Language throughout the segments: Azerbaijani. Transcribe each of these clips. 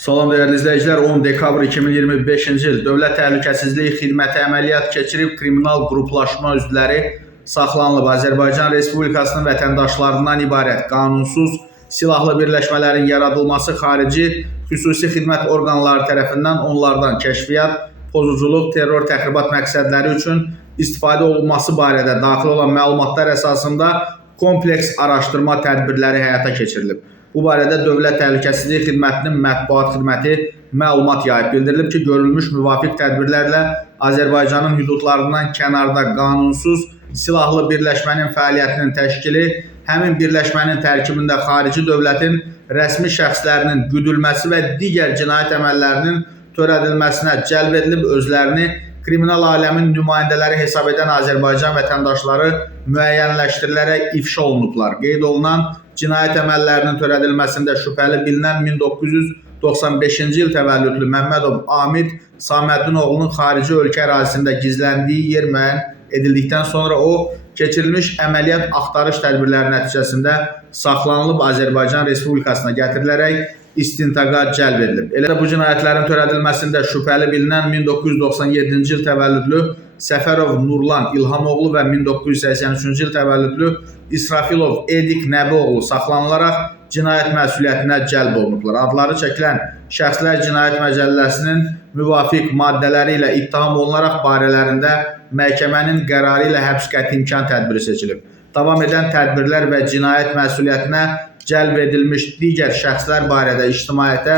Salam değerli izleyiciler, 10 dekabr 2025-ci il Dövlət Təhlükəsizlik Xidməti əməliyyat keçirib kriminal qruplaşma üzvləri saxlanılıb. Azərbaycan Respublikasının vətəndaşlarından ibarət qanunsuz silahlı birləşmələrin yaradılması xarici xüsusi xidmət orqanları tərəfindən onlardan kəşfiyyat, pozuculuq, terror, təxribat məqsədləri üçün istifadə olunması barədə daxil olan məlumatlar əsasında kompleks araşdırma tədbirləri həyata keçirilib. Bu barədə Dövlət Təhlükəsizlik Xidmətinin mətbuat xidməti məlumat yayıb. Bildirilib ki, görülmüş müvafiq tədbirlərlə Azərbaycanın hüdudlarından kənarda qanunsuz silahlı birləşmənin fəaliyyətinin təşkili, həmin birləşmənin tərkibində xarici dövlətin rəsmi şəxslərinin güdülməsi və digər cinayət əməllərinin törədilməsinə cəlb edilib, özlərini kriminal aləmin nümayəndələri hesab edən Azərbaycan vətəndaşları müəyyənləşdirilərək ifşa olunublar. Qeyd olunan cinayət əməllərinin törədilməsində şübhəli bilinən 1995-ci il təvəllüdlü Məmmədov Amid Saməddinoğlunun xarici ölkə ərazisində gizləndiyi yer müəyyən edildikdən sonra o, keçirilmiş əməliyyat axtarış tədbirləri nəticəsində saxlanılıb Azərbaycan Respublikasına gətirilərək istintaqa cəlb edilib. Elə bu cinayətlərin törədilməsində şübhəli bilinən 1997-ci il təvəllüdlü Səfərov Nurlan İlhamoğlu və 1983-cü il təvəllüdlü İsrafilov Edik Nəbioğlu saxlanılaraq cinayət məsuliyyətinə cəlb olunublar. Adları çəkilən şəxslər Cinayət Məcəlləsinin müvafiq maddələri ilə ittiham olunaraq barələrində məhkəmənin qərarı ilə həbs qəti imkan tədbiri seçilib. Davam edən tədbirlər və cinayət məsuliyyətinə cəlb edilmiş digər şəxslər barədə ictimaiyyətə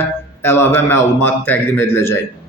əlavə məlumat təqdim ediləcək.